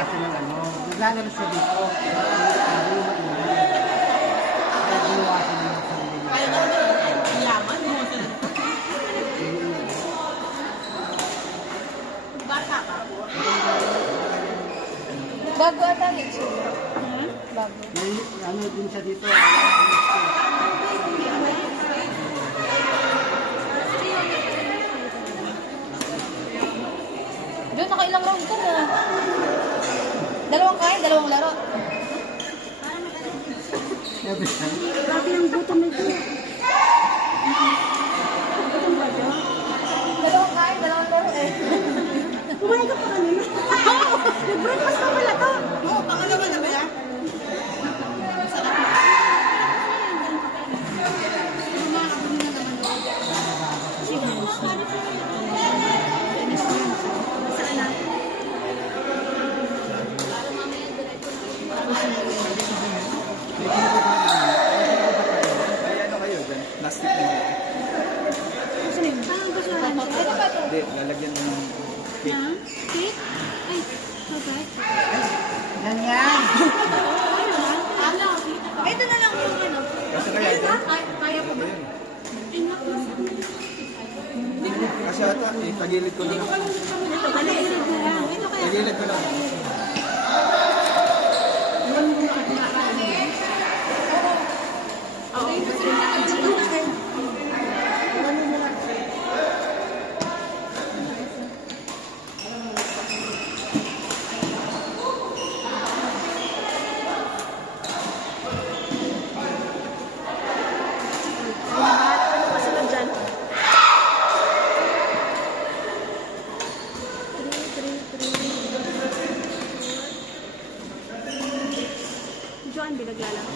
gumawa siya ng ano. Naglalaro siya dito. Kaya ginawa siya ng sarili niya. Ayaw na yaman mo. Bata ka? Bago ata ang itsura. Bago. May ano din siya dito. Doon, nakailang round ka na. Dalawang kain, dalawang laro. Grabe ang gutom nito. Gutom ba siya? Dalawang kain, dalawang laro eh. Kumain ka pa kanina? Oo! Nag-breakfast ka pala to. Oo, pangalawa na ba yan? Sarap na. Plastic na yun. Gusto niyo? Saan gusto natin? Ito pa ito. Hindi, lalagyan mo ng cake. Ha? Cake? Ay, okay. Yan yan. Ito na lang yung ano. Kasi kaya ito? Kaya ko ba? Kasi ata, tagilid ko lang. Ito, kaliirig ko lang. Ito kaya. Tagilid ko lang. Joan, binaglalaro.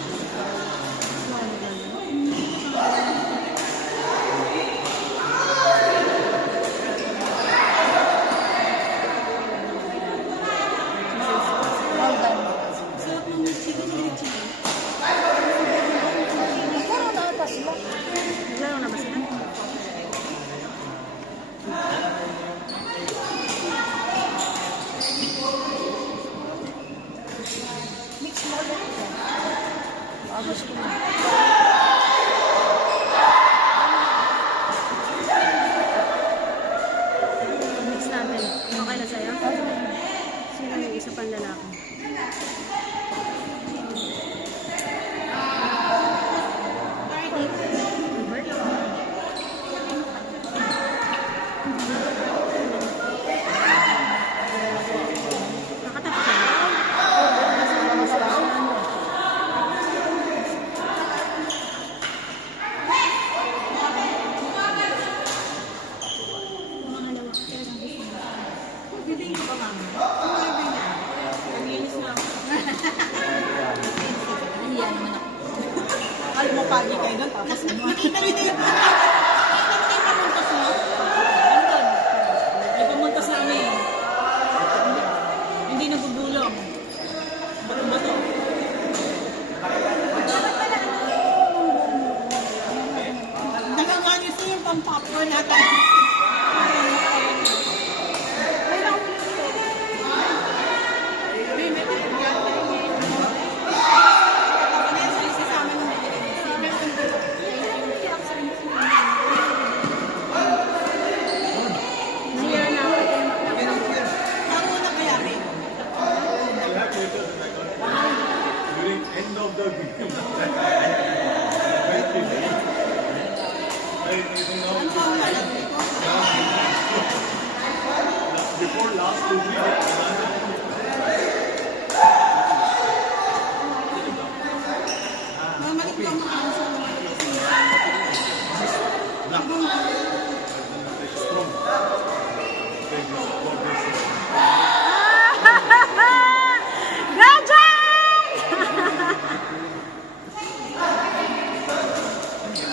Well done. Sarap ng chicken sa chicken. Siguro naatas mo. Naglaro na ba sila? Mix mo ulit yan. Agos ko na. Mix natin. Okay na sa'yo? Sino yung isa pang lalaki? Nakatapak ka na. Bibing ka ba, mama? Ang linis na ako. Nahiya naman ako. Alam mo, pagi kayo doon, tapos ano? Nakita niyo din. Nakita mo yung pamuntas mo? Andun. May pamuntas na kami. Hindi nagugulong. Bato-bato. Nakanganyos na yung pang-popcorn natin. Nahiya na ako. End of the video. Before last 2 weeks.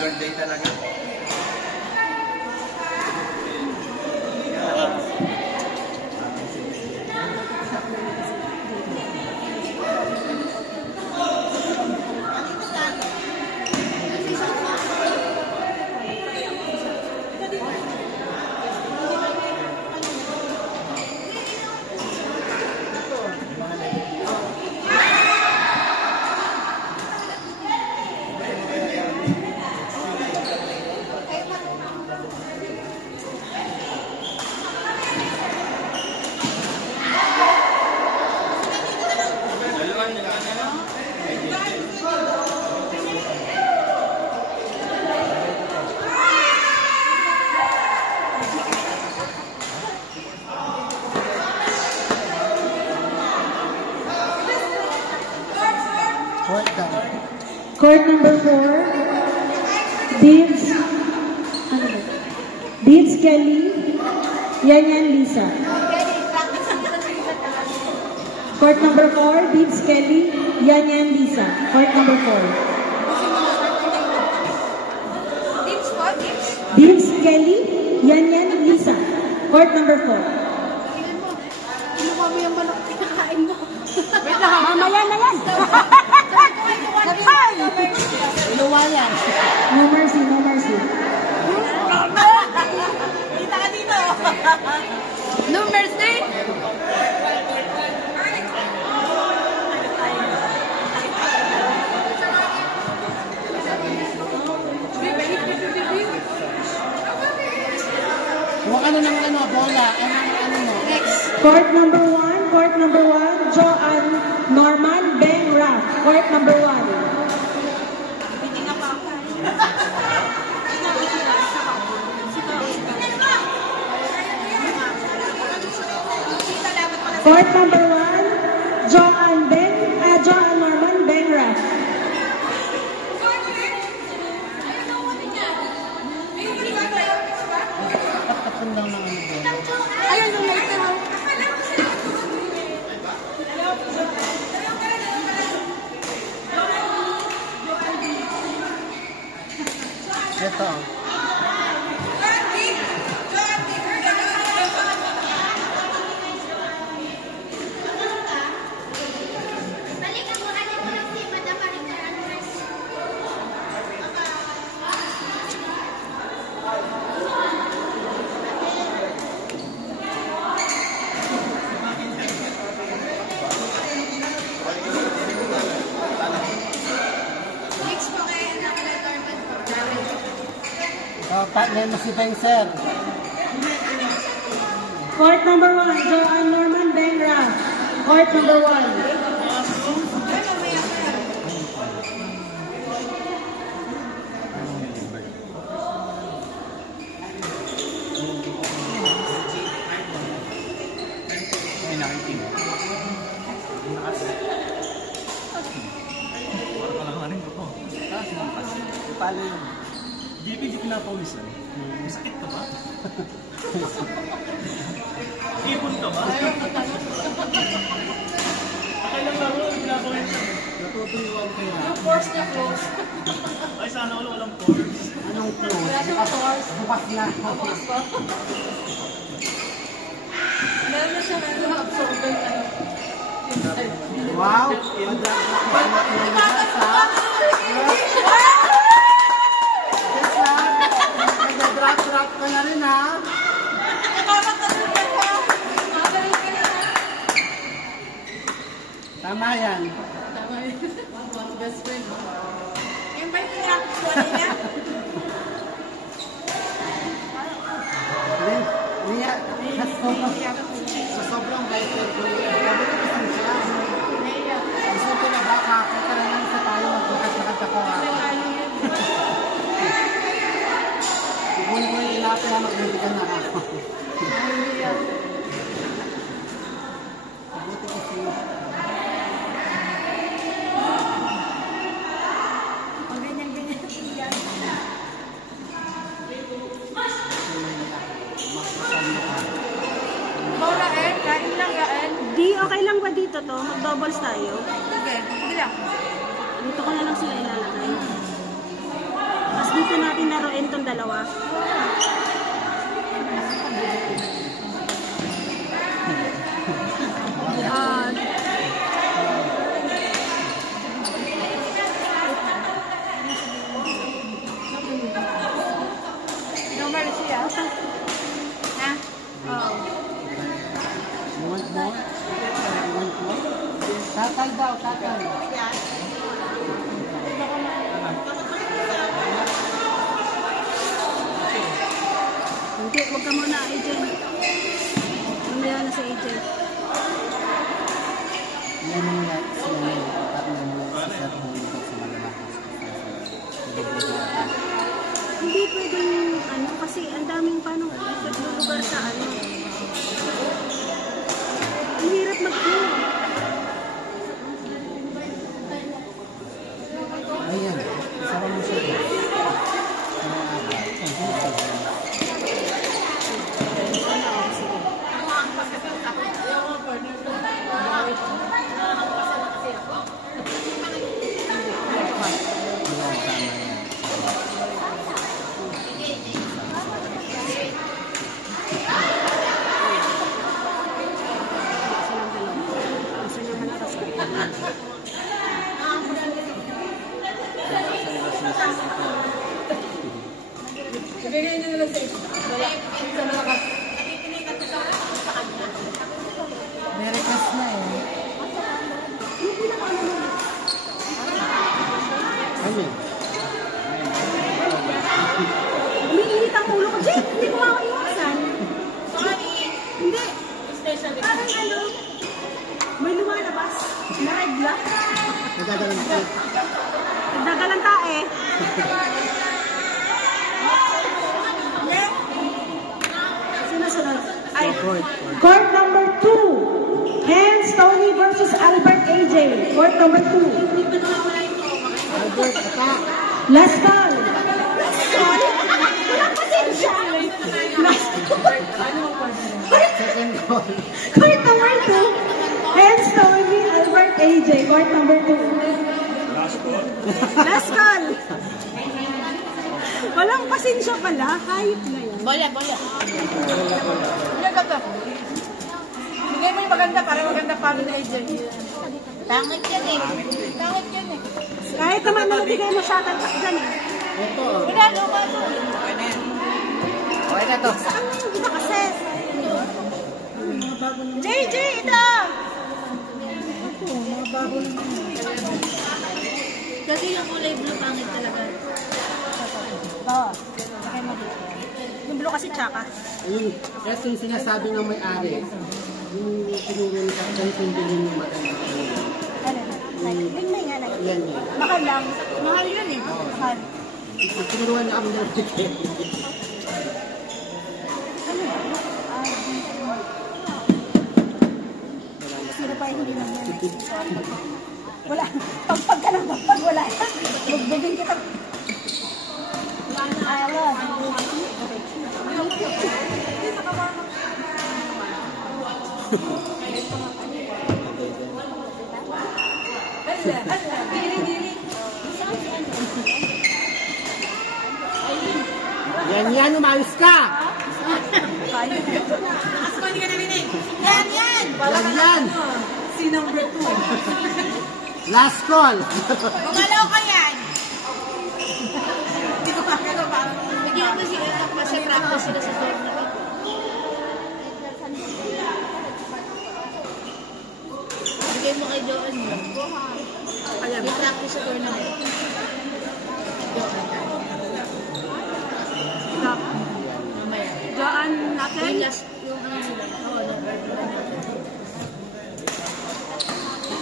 Birthday talaga. Court number 4, Dibs, Dibs Kelly, Yan Lisa. Court number 4, Dibs Kelly, Yan Lisa. Court number 4. Tips po, tips. Dibs Kelly, Yan Lisa. Court number 4. Kinuha mo yung manok pinakain mo. Wait lang, mamaya na yan. Inuwa yan. No mercy, no mercy. Kita ka dito. No mercy. Huwag ka na ng bola. Ano mo? Court number 1, Joanne Norman Ben Raff. Court number 1. Court number 1, Joanne Norman Ben Raff. Tapon lang ng bola. Ayun, yung later. Ito. Partner mo si Benzer. Court number 1, Joanne Norman Ben Raff. Court number 1. Ay, nakikinig. Paano yun? JP, di pinapawisan. May sakit ka ba? Ipon ka ba? Kailan lang ako pinapawisan? Natutulungan ko yan. Yung force niya close. Ay, sana wala walang pores. Anong close? Bukas na. Meron na siya absorber na. Wow! Nag-drop ka na rin, ha? Tama yan. Best friend. Yung ba yung reaction niya? Sa sobrang better ko, sabi ko kasi siya. Gusto ko na baka, kita na lang sa tayo magbukas-bukas ako, ha? Ibunin mo yung ilapin na magbibigyan na ako. Mabuti kasi. Bola kain lang yan. Di, okay lang ba dito to? Mag-doubles tayo. Sige, sige lang. Dito ko na lang sila ilalagay. Tapos dito natin laruin tong dalawa. No mercy, ah. Ha? Oo. You want more? You want more? Tatay daw, tatay. Hindi, huwag ka muna, agent. Mamaya na si agent. Yan yung partner mo sa Sir Hong sa Malalakas. Hindi pwedeng, kasi ang daming lugar sa Ang hirap mag-clean. Ayan. Bigay niyo na lang sa isa. Wala. Sa malakas. May request na eh. Ano? Umiinit ang ulo ko. Jake, hindi ko makaiwasan. Sorry. Hindi. Parang ano, may lumalabas na regla. Nagdagalang tae. Sino-sunod? Ay, Court number 2. Hans Tony versus Albert AJ. Court number 2. Albert, attack! Last call. walang pasensya. Second call. Court number 2. Hans Tony, Albert AJ. Court number 2. Last call. Walang pasensya pala. Hayop na yan. Bola. Bola ka ba? Bigay mo yung maganda para maganda pa rin AJ. Pangit yan eh. Kahit naman nabigay mo siya dyan eh. Ito. Wala, luma to. Okay na to. Saan mo yung iba kasi? JJ, ito! Kasi yung kulay blue pangit talaga. Oo. Yung blue kasi tsaka. Ayun, kasi yung sinasabi ng may-ari, yung tinuro ni Captain Sindilin yung maganda. Ano? May nga na. Yan eh. Mahal lang. Mahal yun eh. Mahal. Tinuruan niya kami ng ticket. Sino pa hindi naman. Wala. Pag ka lang, pag wala. Magbubing kita. Ayaw. Yan, umayos ka! Asmani ka na rin eh. Yan! Yan! Si number 2. Last call! Gumalaw ka yan! Hindi ko kakalo parang... Bigyan ko sila kasi practice sila sa tournament. Bigay mo kay Joan mo. May practice sa tournament. Mamaya. Gaan natin. Yung last, yung ano sila. Oo, no.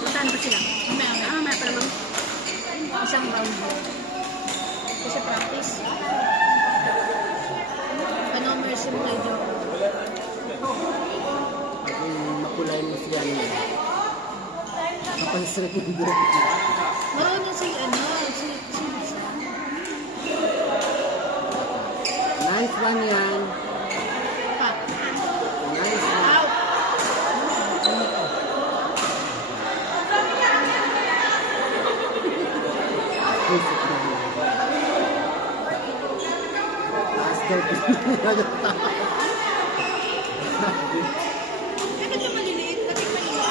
Saan ba sila? Mamaya. May pa naman. Isang round. Kasi practice. Ano mercy mo kay Joan? Makulay mo siya niya. Kapag-srek yung buhok. Marunong si Lisa. Nice one yan. Pa. Nice one. Out. Master. Bakit yung maliliit? Bakit maliliit?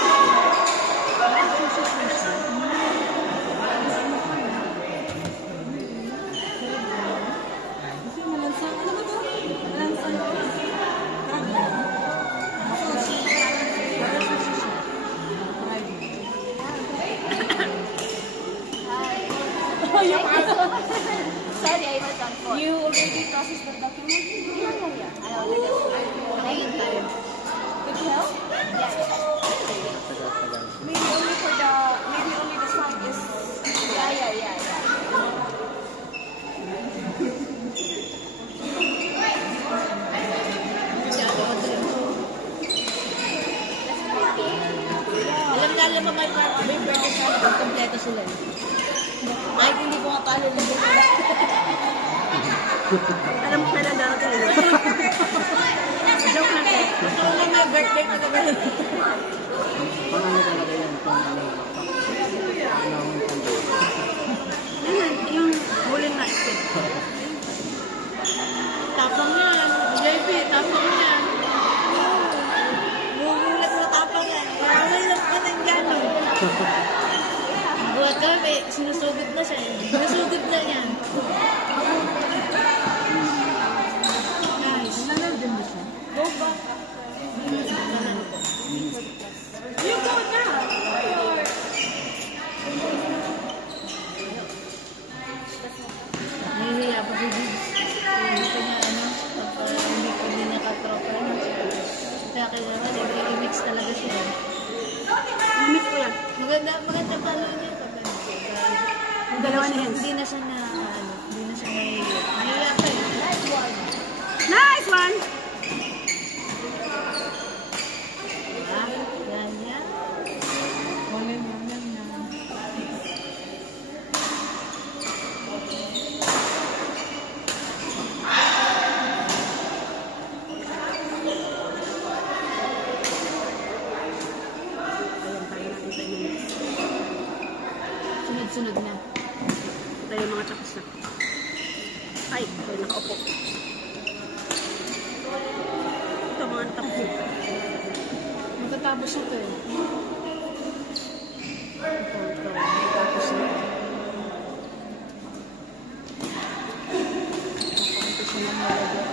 Sorry, I was on phone. You already processed the document? Yeah. I already did. Good help? Yes. Maybe only the song is... Yeah. Alam mo may birthday sa akin, kompleto sila. Kahit hindi ko nga palo na dito. Alam ko na daw talaga. Joke lang eh. Totoo lang may birthday na naman. Pangano talaga yan. Pangano. Yan, yung huling na isip. Tapang yan. JP, tapang yan. Gugulat na tapang yan. Maramay lang ka ng gano'n. Buhat kami, sinusugod na siya. Sinusugod na yan. maganda palo niya. Yung dalawa ni Hens. Hindi na siya na, hindi na siya nahihirap. Mahirap ka eh. Nice one! Yan, yan. Ayan, tayo natin sa inyo. Sunod-sunod na. Ito yung mga tapos na. Ay, ito yung nakaupo. Ito mga tapos na. Matatapos ito eh. Ito, tapos na. Ito siya lang nalagyan.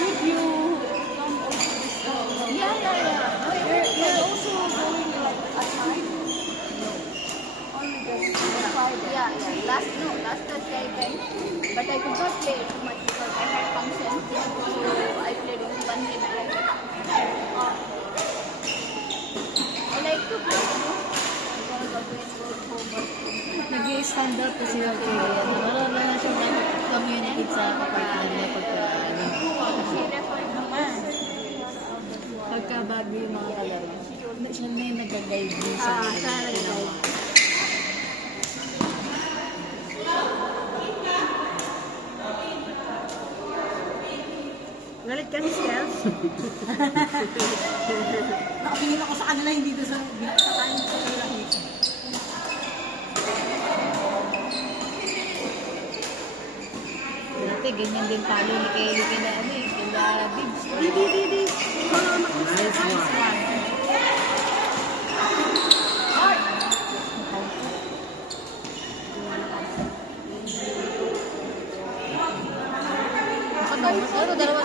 Did you come also this Yeah. You're also going like at night? No. Only just Friday. Yeah. Last Thursday I went, but I could not play too much because I had function. So I played only one game and I left. I like to play, because always go home. Nag-i-stand up kasi yung kaya. Marunong na siya mag-communicate sa kapatid niya pagka She referred naman. pagka bago yung mga kalaro. Siya na yung nag-guide din sa Siya nag-guide. Galit ka ni Stels? Nakatingin ako sa kanila, hindi doon sa tayo sa kanila. Dati, ganyan din talo ni Kelly kina ano eh, kila Bibbs. Di. Mga Nice one. Patay, ano, dalawa